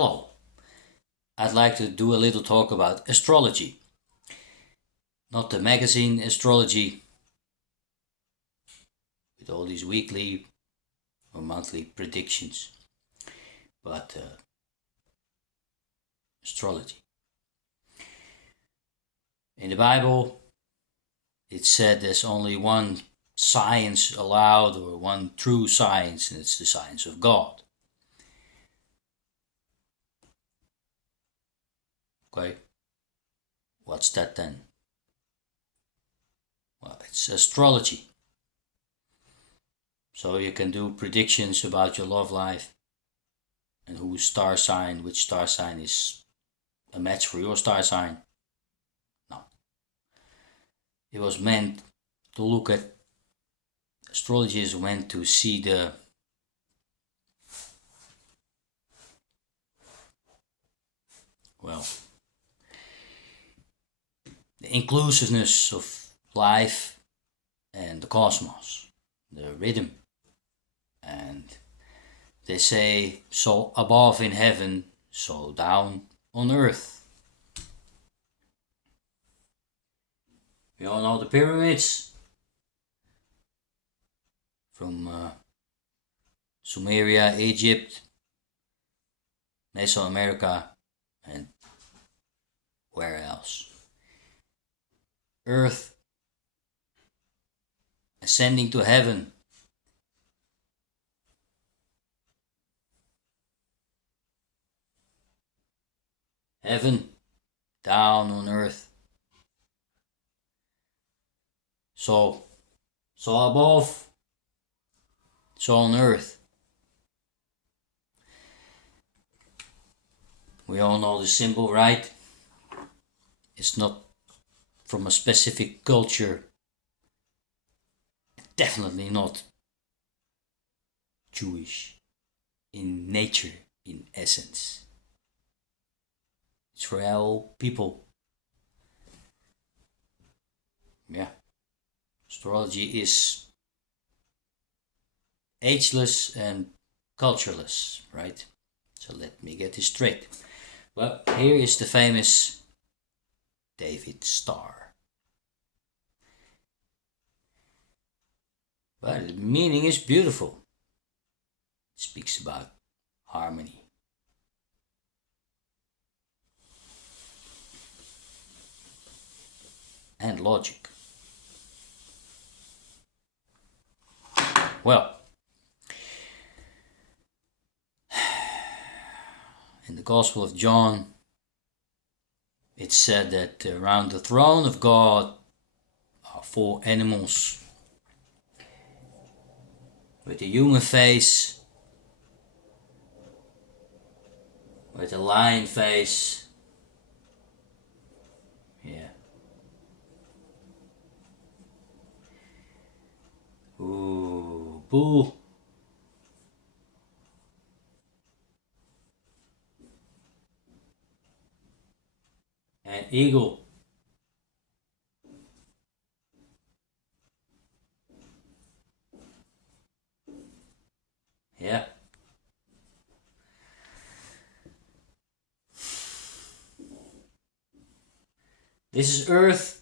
Hello, I'd like to do a little talk about astrology. Not the magazine Astrology, with all these weekly or monthly predictions, but astrology. In the Bible, it said there's only one science allowed, or one true science, and it's the science of God. Okay, what's that then? Well, it's astrology. So you can do predictions about your love life and which star sign is a match for your star sign. No. It was meant to look at, astrology is meant to see the inclusiveness of life and the cosmos, the rhythm. And they say, so above in heaven, so down on earth. We all know the pyramids from Sumeria, Egypt, Mesoamerica, and where else? Earth ascending to heaven. Heaven down on earth. So above, so on earth. We all know the symbol, right? It's not from a specific culture. Definitely not Jewish in nature, in essence. It's for all people. Yeah. Astrology is ageless and cultureless, right? So let me get this straight. Well, here is the famous David star. Well, the meaning is beautiful. It speaks about harmony. And logic. Well, in the Gospel of John, it said that around the throne of God are 4 animals with a human face, with a lion face. Yeah. Ooh, bull. And eagle. Yeah. This is Earth.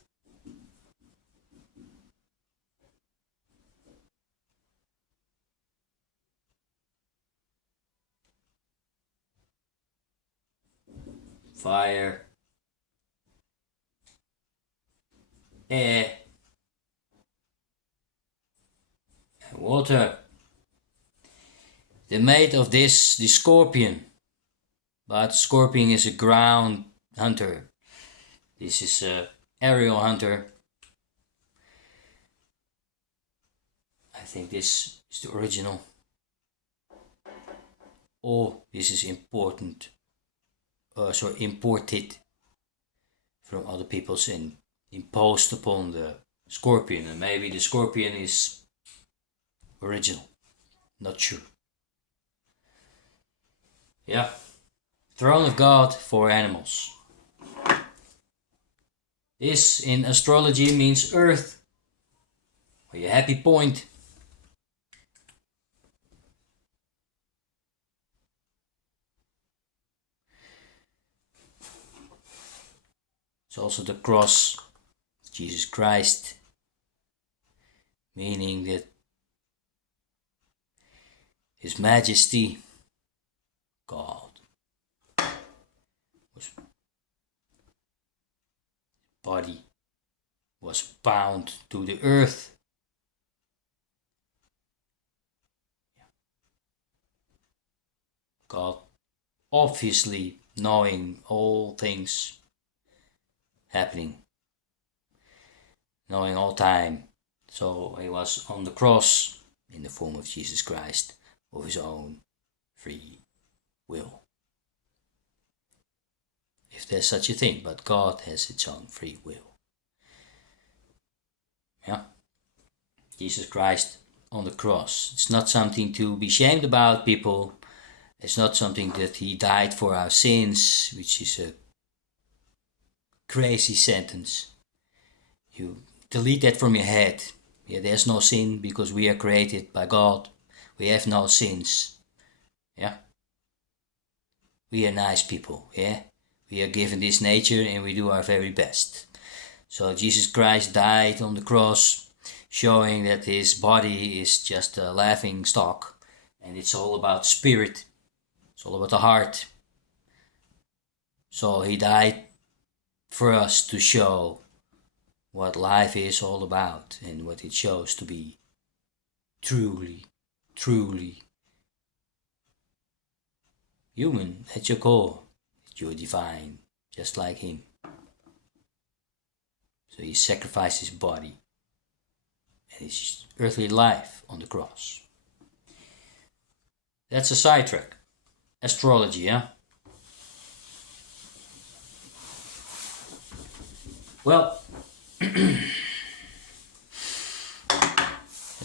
Fire. Air. And water. They're made of the scorpion. But scorpion is a ground hunter. This is a aerial hunter. I think this is the original. Or this is imported from other peoples and imposed upon the scorpion. And maybe the scorpion is original. Not sure. Yeah. Throne of God for animals. This in astrology means earth, or your happy point. It's also the cross of Jesus Christ, meaning that His Majesty, God, body was bound to the earth. God, obviously knowing all things happening, knowing all time. So He was on the cross in the form of Jesus Christ of His own free will. If there's such a thing, but God has its own free will. Yeah. Jesus Christ on the cross. It's not something to be ashamed about, people. It's not something that He died for our sins, which is a crazy sentence. You delete that from your head. Yeah, there's no sin because we are created by God. We have no sins. Yeah. We are nice people. Yeah. We are given this nature and we do our very best. So Jesus Christ died on the cross, showing that His body is just a laughing stock, and it's all about spirit. It's all about the heart. So He died for us to show what life is all about and what it shows to be truly, truly human at your core. You're divine, just like Him. So He sacrificed His body and His earthly life on the cross. That's a sidetrack. Astrology, yeah? Well, there's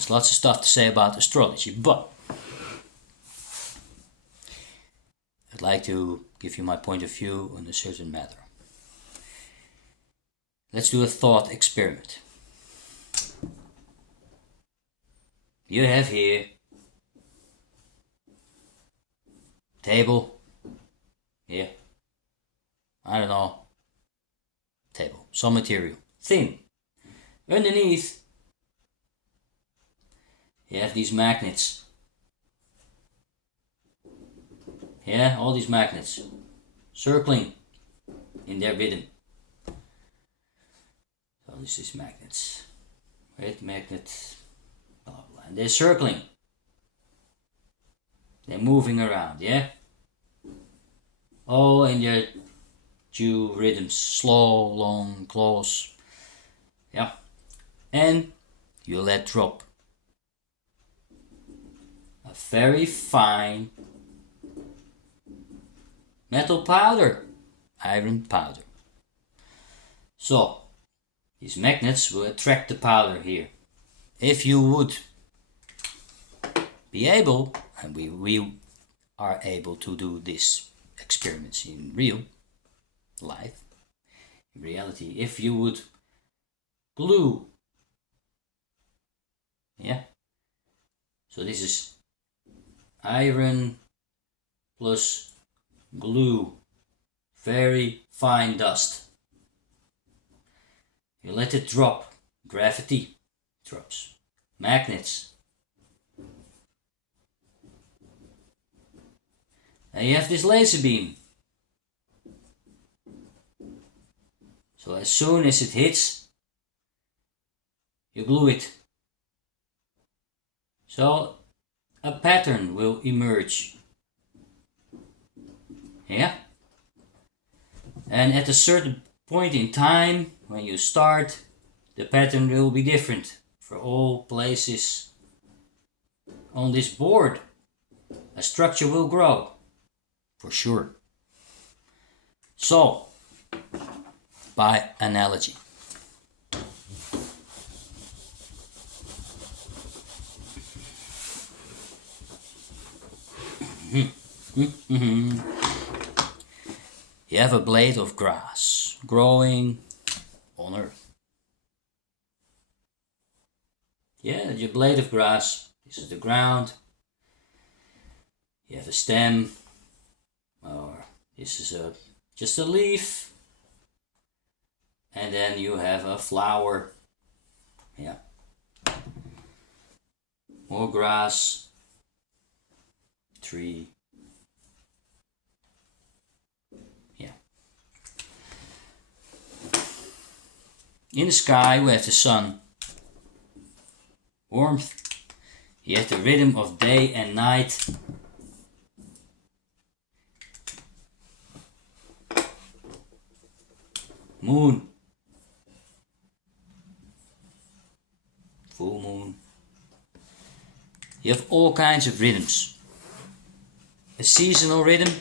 lots of stuff to say about astrology, but I'd like to give you my point of view on a certain matter. Let's do a thought experiment. You have here table, here, I don't know, table, some material, thin. Underneath, you have these magnets. Yeah, all these magnets circling in their rhythm. So this is magnets. Red magnet, blah blah. And they're circling. They're moving around, yeah? All in their due rhythms. Slow, long, close. Yeah. And you let drop a very fine metal powder, iron powder. So, these magnets will attract the powder here. If you would be able, and we are able to do this experiments in real life, in reality, if you would glue, yeah, so this is iron plus glue, very fine dust. You let it drop, gravity drops, magnets. And you have this laser beam. So as soon as it hits, you glue it. So a pattern will emerge. Yeah? And at a certain point in time, when you start, the pattern will be different for all places on this board. A structure will grow, for sure. So, by analogy. You have a blade of grass growing on earth. Yeah, your blade of grass. This is the ground. You have a stem, or this is just a leaf. And then you have a flower. Yeah. More grass. Tree. Yeah. In the sky we have the sun. Warmth. You have the rhythm of day and night. Moon. Full moon. You have all kinds of rhythms. A seasonal rhythm,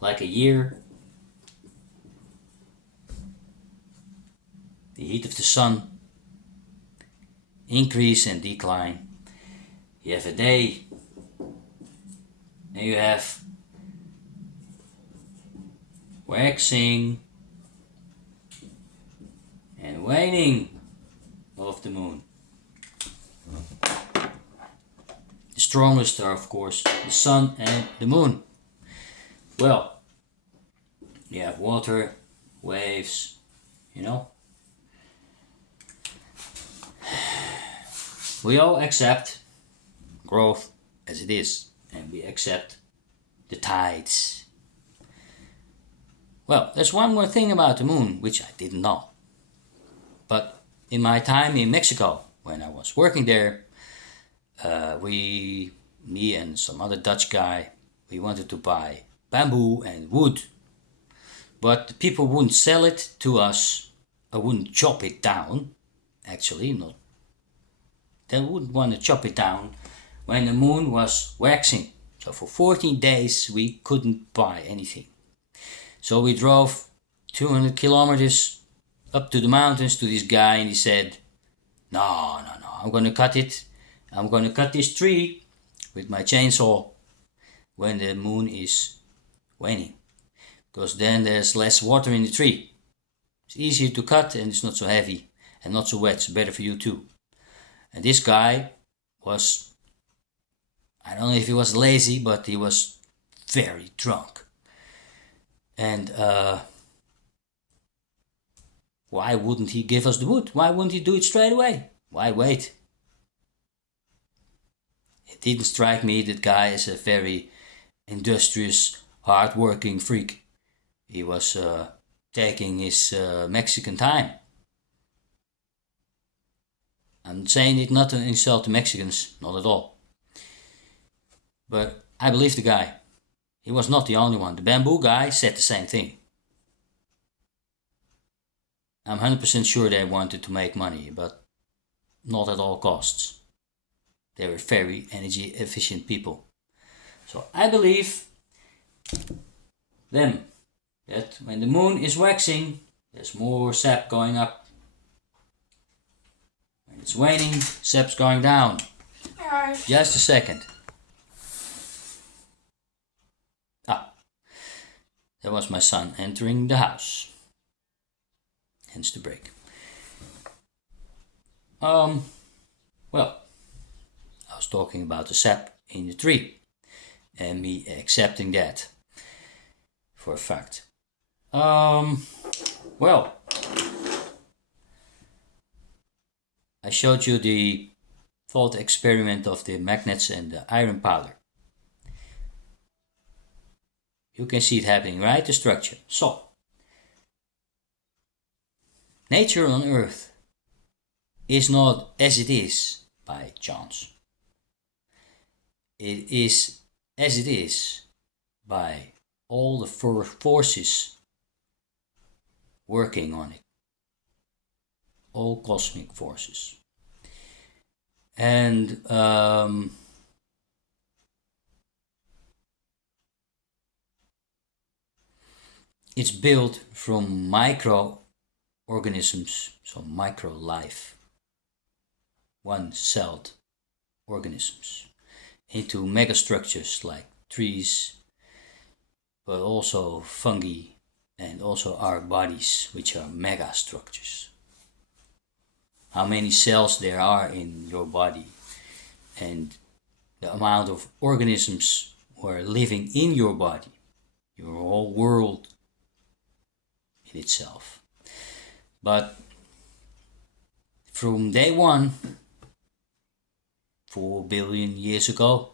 like a year. The heat of the sun. Increase and decline. You have a day. And you have waxing and waning of the moon. The strongest are, of course, the sun and the moon. Well, you have water, waves, you know. We all accept growth as it is, and we accept the tides. Well, there's one more thing about the moon which I didn't know. But in my time in Mexico, when I was working there, me and some other Dutch guy, we wanted to buy bamboo and wood. But the people wouldn't sell it to us, or wouldn't chop it down. Actually, not. They wouldn't want to chop it down when the moon was waxing. So for 14 days we couldn't buy anything. So we drove 200 kilometers up to the mountains to this guy, and he said, no, I'm going to cut it. I'm going to cut this tree with my chainsaw when the moon is waning. Because then there's less water in the tree. It's easier to cut and it's not so heavy and not so wet. It's better for you too. And this guy was, I don't know if he was lazy, but he was very drunk. And why wouldn't he give us the wood? Why wouldn't he do it straight away? Why wait? It didn't strike me that guy is a very industrious, hard-working freak. He was taking his Mexican time. I'm saying it not to insult the Mexicans, not at all. But I believe the guy. He was not the only one. The bamboo guy said the same thing. I'm 100% sure they wanted to make money, but not at all costs. They were very energy efficient people. So I believe them, that when the moon is waxing, there's more sap going up. When it's waning, sap's going down. Just a second. That was my son entering the house. Hence the break. Well, I was talking about the sap in the tree and me accepting that for a fact. Well, I showed you the thought experiment of the magnets and the iron powder. You can see it happening, right? The structure. So, nature on Earth is not as it is by chance. It is as it is by all the forces working on it. All cosmic forces. And it's built from microorganisms, so micro life, one-celled organisms, into megastructures like trees, but also fungi, and also our bodies, which are megastructures. How many cells there are in your body, and the amount of organisms who are living in your body, your whole world in itself. But from day one, 4 billion years ago,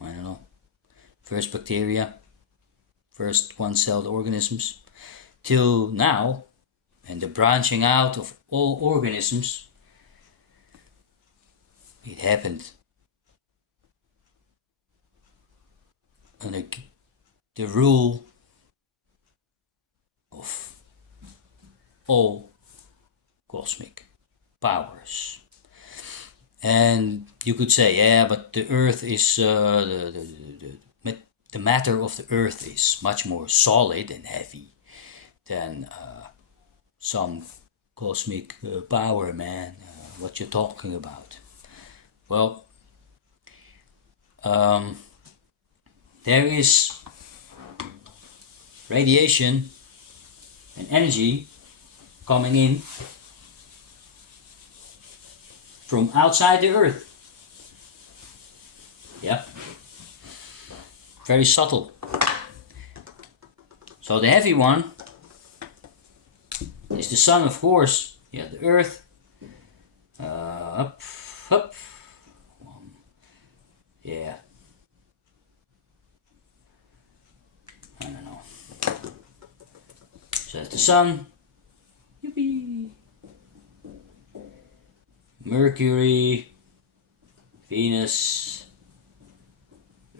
I don't know, first bacteria, first one-celled organisms, till now, and the branching out of all organisms, it happened under the rule of all cosmic powers. And you could say, yeah, but the Earth is the matter of the Earth is much more solid and heavy than some cosmic power, man. What you're talking about? Well, there is radiation and energy coming in from outside the Earth. Yeah. Very subtle. So the heavy one is the sun, of course. Yeah, the Earth. Up. Yeah. I don't know. So that's the sun. Yippee. Mercury, Venus,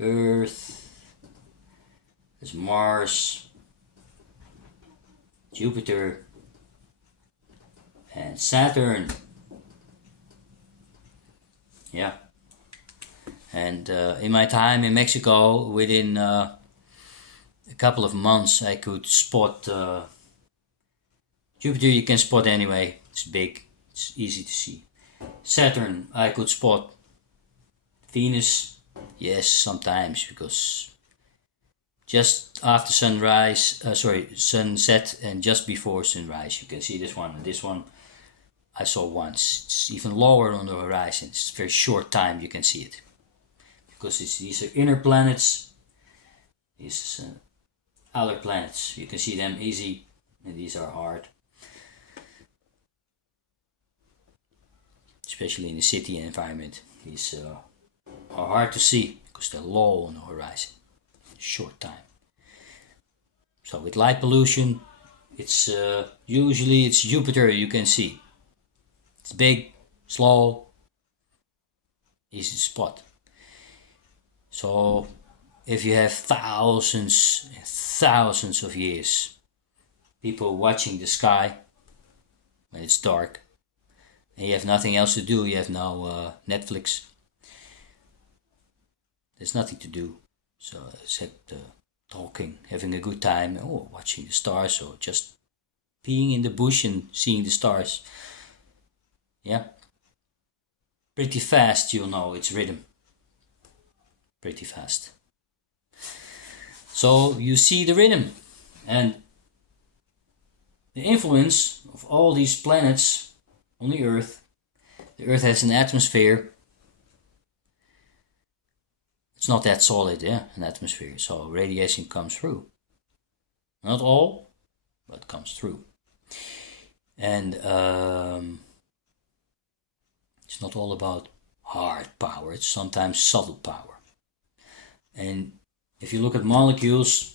Earth, there's Mars, Jupiter, and Saturn. Yeah. And in my time in Mexico, within a couple of months, I could spot Jupiter. You can spot anyway. It's big. It's easy to see. Saturn, I could spot. Venus, yes, sometimes, because just after sunset and just before sunrise, you can see this one. And this one I saw once. It's even lower on the horizon. It's a very short time you can see it, because these are inner planets. These outer planets, you can see them easy, and these are hard. Especially in the city environment, these are hard to see because they're low on the horizon, short time. So with light pollution, it's usually it's Jupiter you can see. It's big, slow, easy to spot. So if you have thousands and thousands of years, people watching the sky when it's dark, and you have nothing else to do, you have no Netflix, there's nothing to do, so except talking, having a good time, or watching the stars, or just being in the bush and seeing the stars. Yeah, pretty fast you'll know its rhythm. Pretty fast. So you see the rhythm, and the influence of all these planets on the Earth. The Earth has an atmosphere. It's not that solid, yeah, an atmosphere. So radiation comes through. Not all, but comes through. And it's not all about hard power. It's sometimes subtle power. And if you look at molecules,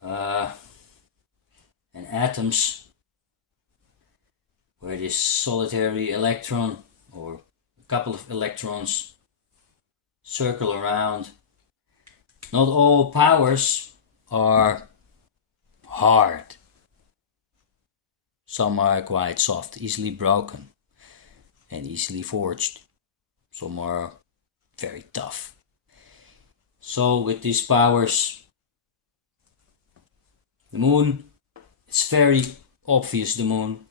and atoms, where this solitary electron or a couple of electrons circle around, not all powers are hard. Some are quite soft, easily broken and easily forged. Some are very tough. So with these powers, the moon, it's very obvious, the moon,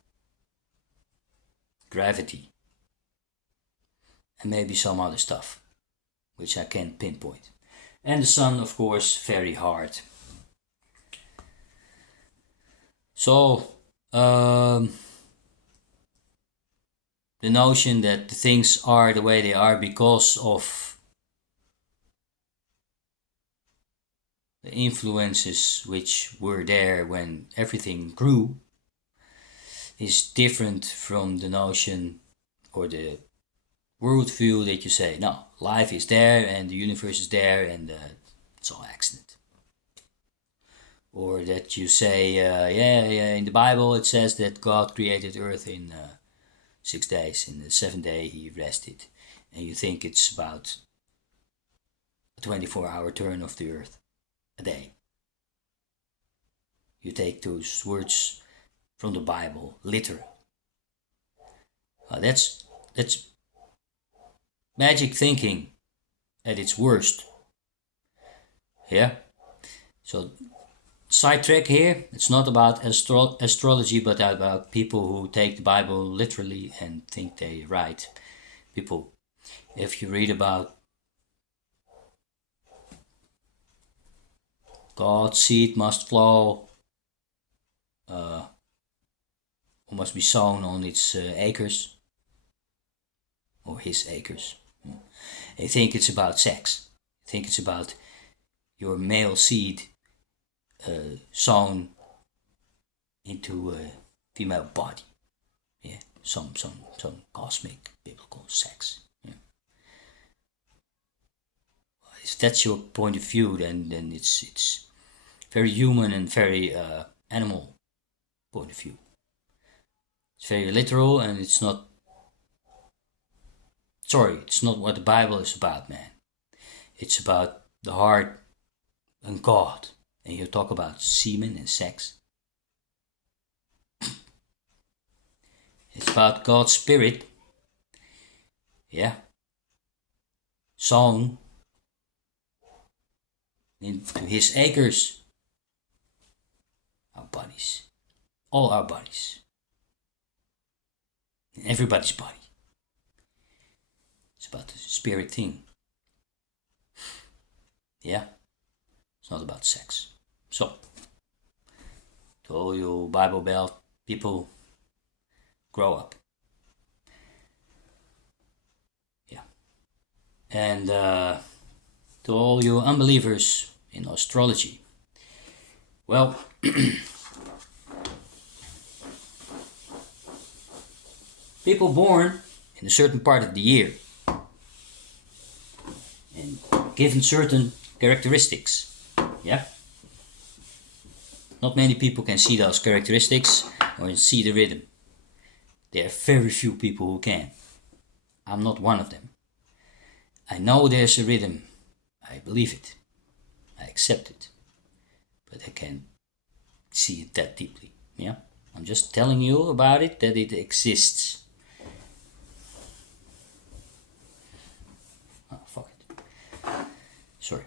gravity, and maybe some other stuff which I can't pinpoint. And the sun, of course, very hard. So the notion that the things are the way they are because of the influences which were there when everything grew, is different from the notion or the worldview that you say, no, life is there and the universe is there and it's all accident. Or that you say, yeah, in the Bible it says that God created earth in 6 days, in the 7th day he rested. And you think it's about a 24-hour turn of the earth a day. You take those words from the Bible literally. That's magic thinking at its worst. Yeah? So, sidetrack here, it's not about astrology, but about people who take the Bible literally and think they're right. People, if you read about God's seed must flow, or must be sown on its acres, or his acres. They think it's about sex. They think it's about your male seed sown into a female body. Yeah, some cosmic biblical sex. Yeah. If that's your point of view, then it's very human and very animal point of view. It's very literal, and it's not what the Bible is about, man. It's about the heart and God. And you talk about semen and sex. It's about God's spirit. Yeah. Sown into his acres. Our bodies. All our bodies. In everybody's body. It's about the spirit thing. Yeah. It's not about sex. So, to all you Bible Belt people, grow up. Yeah. And to all you unbelievers in astrology, well, people born in a certain part of the year and given certain characteristics, yeah? Not many people can see those characteristics or see the rhythm. There are very few people who can. I'm not one of them. I know there's a rhythm. I believe it. I accept it. But I can't see it that deeply. Yeah? I'm just telling you about it, that it exists. Oh, fuck it. Sorry.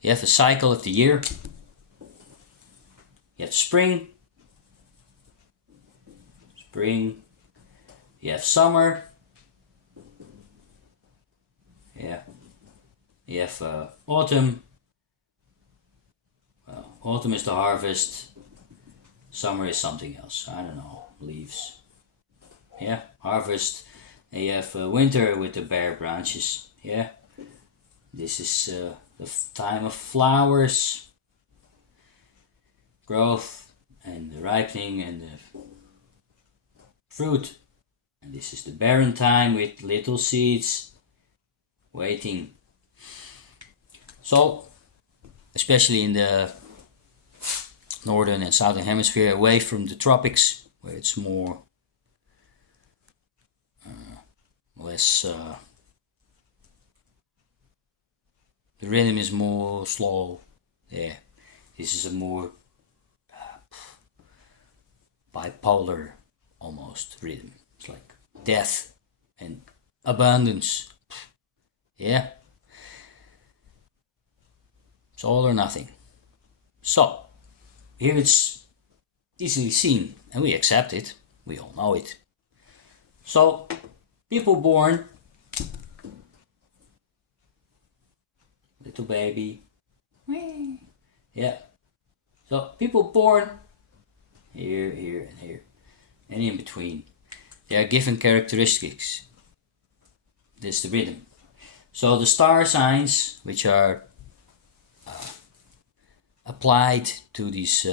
You have a cycle of the year. You have spring. You have summer. Yeah. You have autumn. Well, autumn is the harvest. Summer is something else. I don't know. Leaves. Yeah. Harvest. And you have winter with the bare branches. Yeah. This is the time of flowers, growth, and the ripening and the fruit. And this is the barren time with little seeds waiting. So, especially in the northern and southern hemisphere, away from the tropics, where it's more less the rhythm is more slow. Yeah, this is a more bipolar almost rhythm. It's like death and abundance. Yeah, it's all or nothing. So here it's easily seen, and we accept it. We all know it. So people born little baby. Yeah. So people born here, and here, and in between. They are given characteristics. This is the rhythm. So the star signs, which are applied to these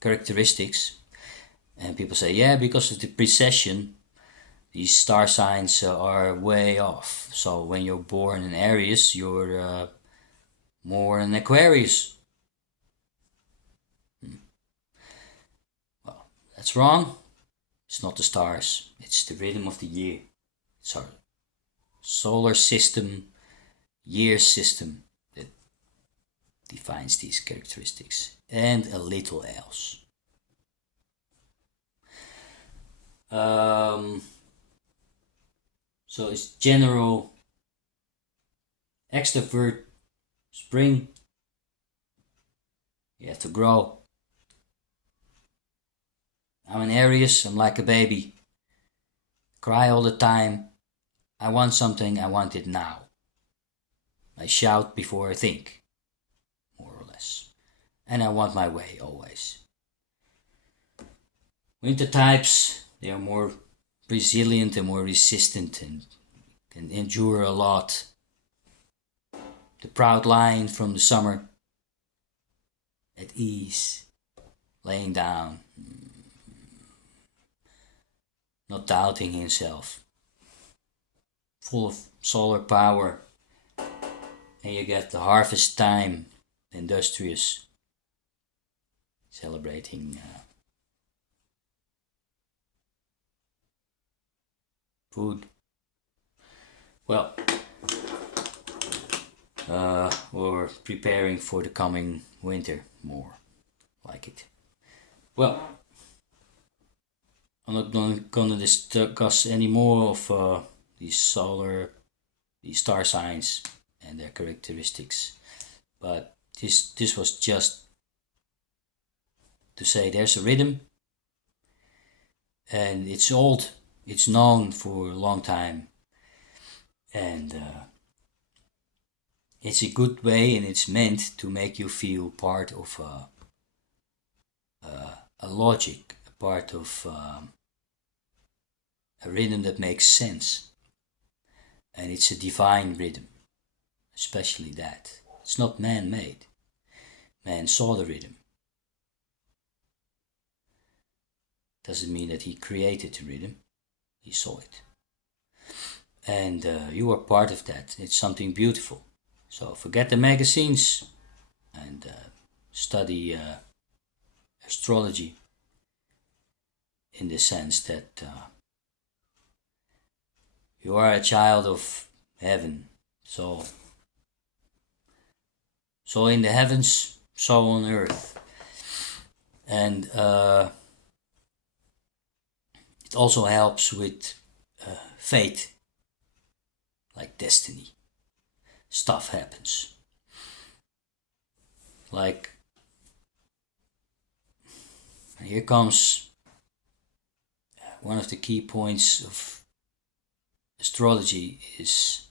characteristics, and people say, yeah, because of the precession, these star signs are way off. So when you're born in Aries, you're more an Aquarius. Well, that's wrong. It's not the stars, it's the rhythm of the year. It's our solar system, year system that defines these characteristics, and a little else. So it's general extrovert spring. You have to grow. I'm in Aries, I'm like a baby. Cry all the time. I want something, I want it now. I shout before I think, more or less. And I want my way always. Winter types, they are more resilient and more resistant and can endure a lot. The proud lion from the summer, at ease, laying down, not doubting himself, full of solar power. And you get the harvest time, industrious, celebrating food. Well, or preparing for the coming winter, more like it. Well, I'm not gonna discuss any more of these star signs and their characteristics, but this was just to say there's a rhythm, and it's old, it's known for a long time, and it's a good way, and it's meant to make you feel part of a logic, a part of a rhythm that makes sense. And it's a divine rhythm, especially that. It's not man-made. Man saw the rhythm. Doesn't mean that he created the rhythm. He saw it. And you are part of that. It's something beautiful. So forget the magazines and study astrology in the sense that you are a child of heaven. So in the heavens, so on earth. And it also helps with fate, like destiny. Stuff happens. Like, here comes one of the key points of astrology is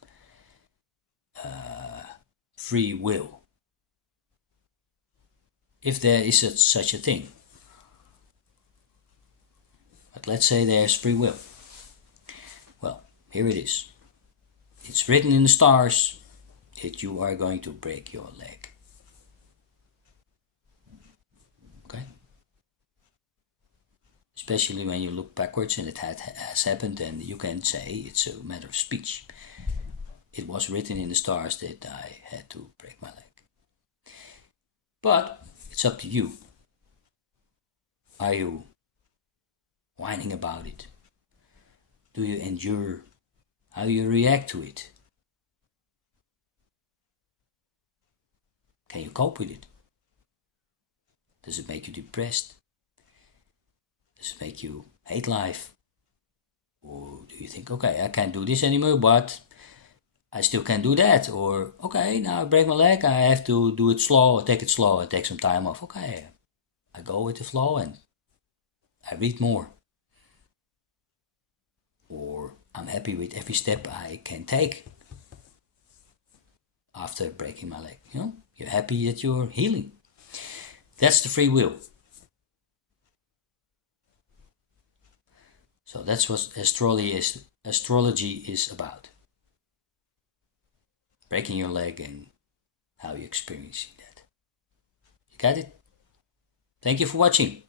free will. If there is such a thing. But let's say there's free will. Well, here it is. It's written in the stars that you are going to break your leg. Okay? Especially when you look backwards and it has happened, and you can say it's a matter of speech. It was written in the stars that I had to break my leg. But it's up to you. Are you whining about it? Do you endure? How do you react to it? Can you cope with it? Does it make you depressed? Does it make you hate life? Or do you think, okay, I can't do this anymore, but I still can do that? Or, okay, now I break my leg, I have to do it slow, or take it slow, and take some time off. Okay, I go with the flow and I read more. Or I'm happy with every step I can take after breaking my leg. You know, you're happy that you're healing. That's the free will. So that's what astrology is about. Breaking your leg and how you experiencing that. You got it? Thank you for watching.